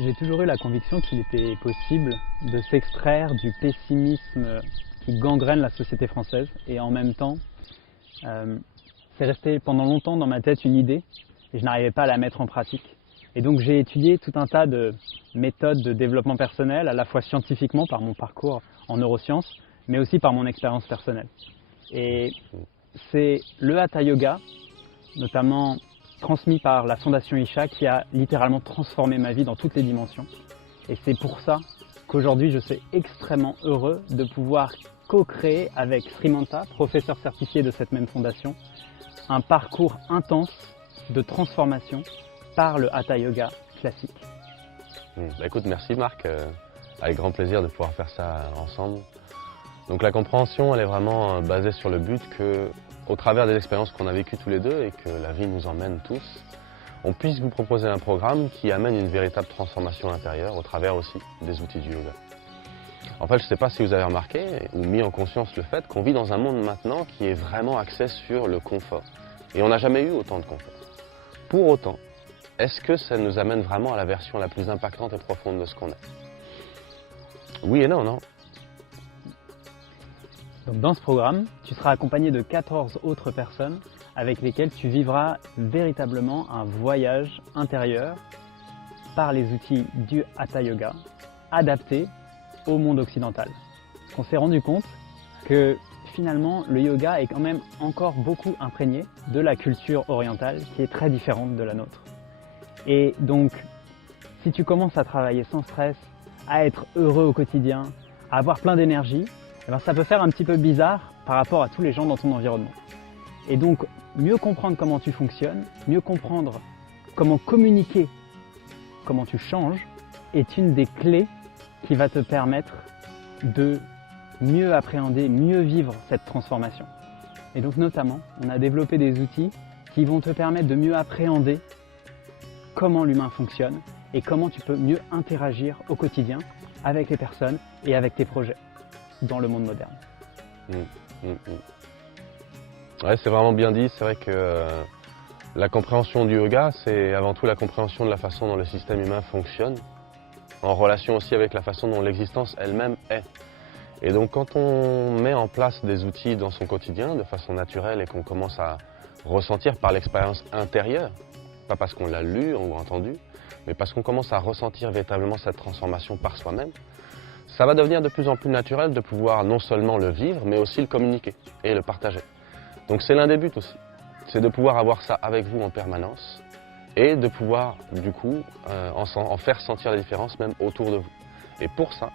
J'ai toujours eu la conviction qu'il était possible de s'extraire du pessimisme qui gangrène la société française et en même temps, c'est resté pendant longtemps dans ma tête une idée et je n'arrivais pas à la mettre en pratique. Et donc j'ai étudié tout un tas de méthodes de développement personnel, à la fois scientifiquement par mon parcours en neurosciences, mais aussi par mon expérience personnelle. Et c'est le Hatha Yoga, notamment transmis par la Fondation Isha, qui a littéralement transformé ma vie dans toutes les dimensions. Et c'est pour ça qu'aujourd'hui je suis extrêmement heureux de pouvoir co-créer avec Srimanta, professeur certifié de cette même fondation, un parcours intense de transformation par le Hatha Yoga classique. Écoute, merci Marc, avec grand plaisir de pouvoir faire ça ensemble. Donc la compréhension, elle est vraiment basée sur le but que, au travers des expériences qu'on a vécues tous les deux et que la vie nous emmène tous, on puisse vous proposer un programme qui amène une véritable transformation intérieure au travers aussi des outils du yoga. En fait, je ne sais pas si vous avez remarqué ou mis en conscience le fait qu'on vit dans un monde maintenant qui est vraiment axé sur le confort. Et on n'a jamais eu autant de confort. Pour autant, est-ce que ça nous amène vraiment à la version la plus impactante et profonde de ce qu'on est? Oui et non, non? Donc dans ce programme, tu seras accompagné de 14 autres personnes avec lesquelles tu vivras véritablement un voyage intérieur par les outils du Hatha Yoga adaptés au monde occidental. On s'est rendu compte que finalement le yoga est quand même encore beaucoup imprégné de la culture orientale qui est très différente de la nôtre. Et donc si tu commences à travailler sans stress, à être heureux au quotidien, à avoir plein d'énergie, eh bien, ça peut faire un petit peu bizarre par rapport à tous les gens dans ton environnement. Et donc, mieux comprendre comment tu fonctionnes, mieux comprendre comment communiquer, comment tu changes, est une des clés qui va te permettre de mieux appréhender, mieux vivre cette transformation. Et donc notamment, on a développé des outils qui vont te permettre de mieux appréhender comment l'humain fonctionne et comment tu peux mieux interagir au quotidien avec les personnes et avec tes projets dans le monde moderne. Ouais, c'est vraiment bien dit. C'est vrai que la compréhension du yoga, c'est avant tout la compréhension de la façon dont le système humain fonctionne, en relation aussi avec la façon dont l'existence elle-même est. Et donc quand on met en place des outils dans son quotidien de façon naturelle et qu'on commence à ressentir par l'expérience intérieure, pas parce qu'on l'a lu ou entendu, mais parce qu'on commence à ressentir véritablement cette transformation par soi-même, ça va devenir de plus en plus naturel de pouvoir non seulement le vivre, mais aussi le communiquer et le partager. Donc c'est l'un des buts aussi, c'est de pouvoir avoir ça avec vous en permanence et de pouvoir du coup en faire sentir la différence même autour de vous. Et pour ça,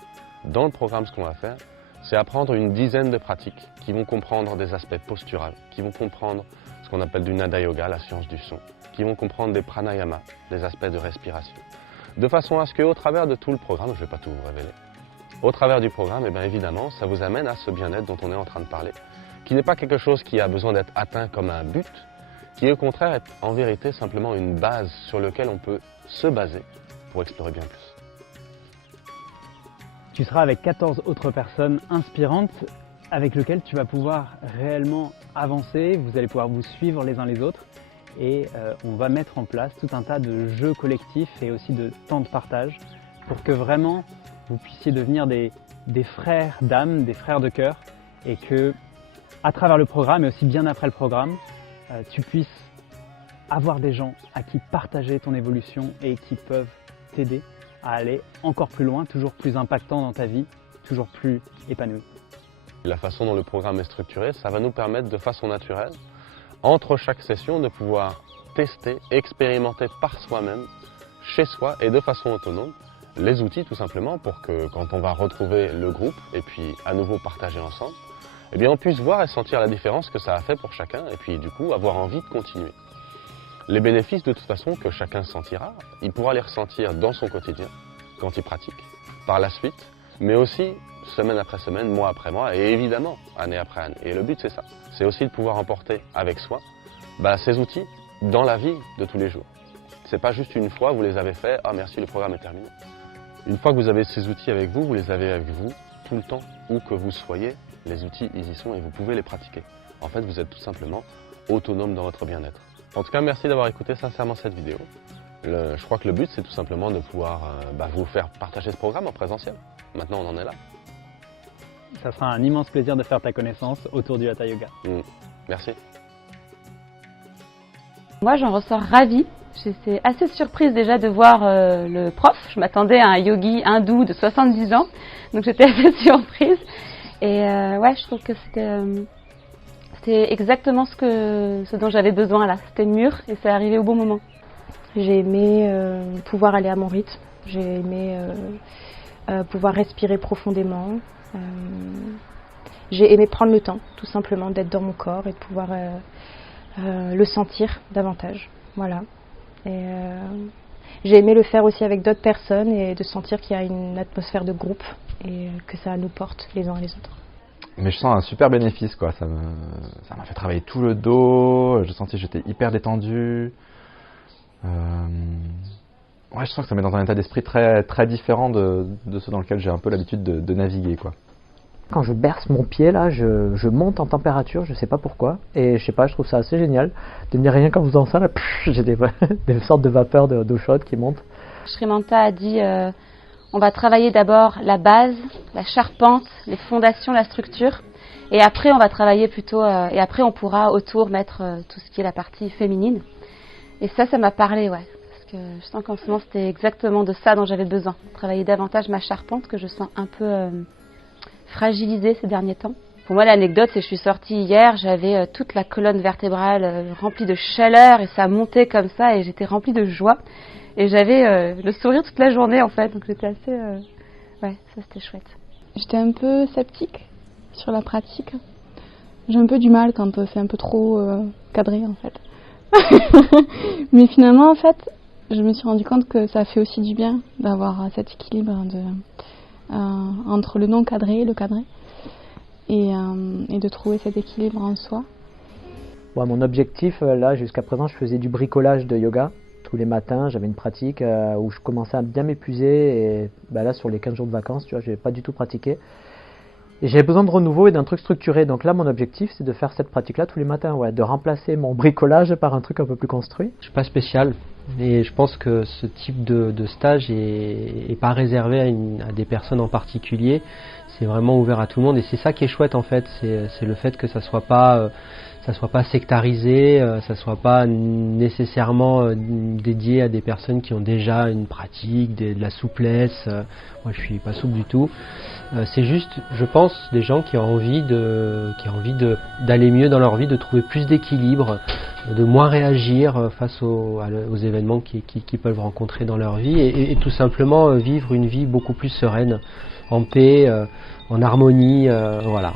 dans le programme, ce qu'on va faire, c'est apprendre une dizaine de pratiques qui vont comprendre des aspects posturaux, qui vont comprendre ce qu'on appelle du Nada Yoga, la science du son, qui vont comprendre des pranayamas, des aspects de respiration, de façon à ce qu'au travers de tout le programme, je ne vais pas tout vous révéler, au travers du programme, eh bien évidemment, ça vous amène à ce bien-être dont on est en train de parler, qui n'est pas quelque chose qui a besoin d'être atteint comme un but, qui au contraire est en vérité simplement une base sur laquelle on peut se baser pour explorer bien plus. Tu seras avec 14 autres personnes inspirantes avec lesquelles tu vas pouvoir réellement avancer, vous allez pouvoir vous suivre les uns les autres et on va mettre en place tout un tas de jeux collectifs et aussi de temps de partage pour que vraiment vous puissiez devenir des frères d'âme, des frères de cœur et que à travers le programme et aussi bien après le programme, tu puisses avoir des gens à qui partager ton évolution et qui peuvent t'aider à aller encore plus loin, toujours plus impactant dans ta vie, toujours plus épanoui. La façon dont le programme est structuré, ça va nous permettre de façon naturelle, entre chaque session, de pouvoir tester, expérimenter par soi-même, chez soi et de façon autonome, les outils tout simplement pour que quand on va retrouver le groupe et puis à nouveau partager ensemble, eh bien on puisse voir et sentir la différence que ça a fait pour chacun et puis du coup avoir envie de continuer. Les bénéfices de toute façon que chacun sentira, il pourra les ressentir dans son quotidien quand il pratique, par la suite, mais aussi semaine après semaine, mois après mois et évidemment année après année. Et le but c'est ça, c'est aussi de pouvoir emporter avec soi ces outils dans la vie de tous les jours. C'est pas juste une fois vous les avez faits, ah merci le programme est terminé. Une fois que vous avez ces outils avec vous les avez avec vous tout le temps, où que vous soyez, les outils ils y sont et vous pouvez les pratiquer. En fait vous êtes tout simplement autonome dans votre bien-être. En tout cas merci d'avoir écouté sincèrement cette vidéo. Je crois que le but, c'est tout simplement de pouvoir vous faire partager ce programme en présentiel. Maintenant, on en est là. Ça sera un immense plaisir de faire ta connaissance autour du Hatha Yoga. Merci. Moi, j'en ressors ravie. J'étais assez surprise déjà de voir le prof. Je m'attendais à un yogi hindou de 70 ans, donc j'étais assez surprise. Et ouais, je trouve que c'était exactement ce dont j'avais besoin là. C'était mûr et c'est arrivé au bon moment. J'ai aimé pouvoir aller à mon rythme. J'ai aimé pouvoir respirer profondément. J'ai aimé prendre le temps, tout simplement, d'être dans mon corps et de pouvoir le sentir davantage. Voilà. Et j'ai aimé le faire aussi avec d'autres personnes et de sentir qu'il y a une atmosphère de groupe et que ça nous porte les uns et les autres. Mais je sens un super bénéfice, quoi. Ça m'a fait travailler tout le dos. Je sentais que j'étais hyper détendu. Ouais, je sens que ça met dans un état d'esprit très, très différent de ceux dans lequel j'ai un peu l'habitude de naviguer, quoi. Quand je berce mon pied là, je monte en température, je sais pas pourquoi, et je sais pas, je trouve ça assez génial de me dire rien qu'en faisant ça là, j'ai des sortes de vapeurs d'eau chaude qui montent. Srimanta a dit on va travailler d'abord la base, la charpente, les fondations, la structure, et après on va travailler plutôt et après on pourra autour mettre tout ce qui est la partie féminine. Et ça m'a parlé, ouais, parce que je sens qu'en ce moment c'était exactement de ça dont j'avais besoin, travailler davantage ma charpente que je sens un peu fragilisée ces derniers temps. Pour moi, l'anecdote, c'est que je suis sortie hier, j'avais toute la colonne vertébrale remplie de chaleur et ça montait comme ça et j'étais remplie de joie. Et j'avais le sourire toute la journée en fait, donc j'étais assez... ouais, ça c'était chouette. J'étais un peu sceptique sur la pratique. J'ai un peu du mal quand c'est un peu trop cadré en fait. Mais finalement, en fait, je me suis rendu compte que ça fait aussi du bien d'avoir cet équilibre entre le non cadré et le cadré, et de trouver cet équilibre en soi. Ouais, mon objectif, là, jusqu'à présent, je faisais du bricolage de yoga. Tous les matins, j'avais une pratique où je commençais à bien m'épuiser. Et là, sur les 15 jours de vacances, tu vois, je n'avais pas du tout pratiqué. Et j'avais besoin de renouveau et d'un truc structuré. Donc là, mon objectif, c'est de faire cette pratique-là tous les matins. Ouais, de remplacer mon bricolage par un truc un peu plus construit. Je suis pas spécial. Et je pense que ce type de stage est pas réservé à des personnes en particulier. C'est vraiment ouvert à tout le monde. Et c'est ça qui est chouette, en fait. C'est le fait que ça soit pas sectarisé, ça soit pas nécessairement dédié à des personnes qui ont déjà une pratique, de la souplesse. Moi, je suis pas souple du tout. C'est juste, je pense, des gens qui ont envie d'aller mieux dans leur vie, de trouver plus d'équilibre, de moins réagir face aux événements qu'ils peuvent rencontrer dans leur vie et tout simplement vivre une vie beaucoup plus sereine, en paix, en harmonie, voilà.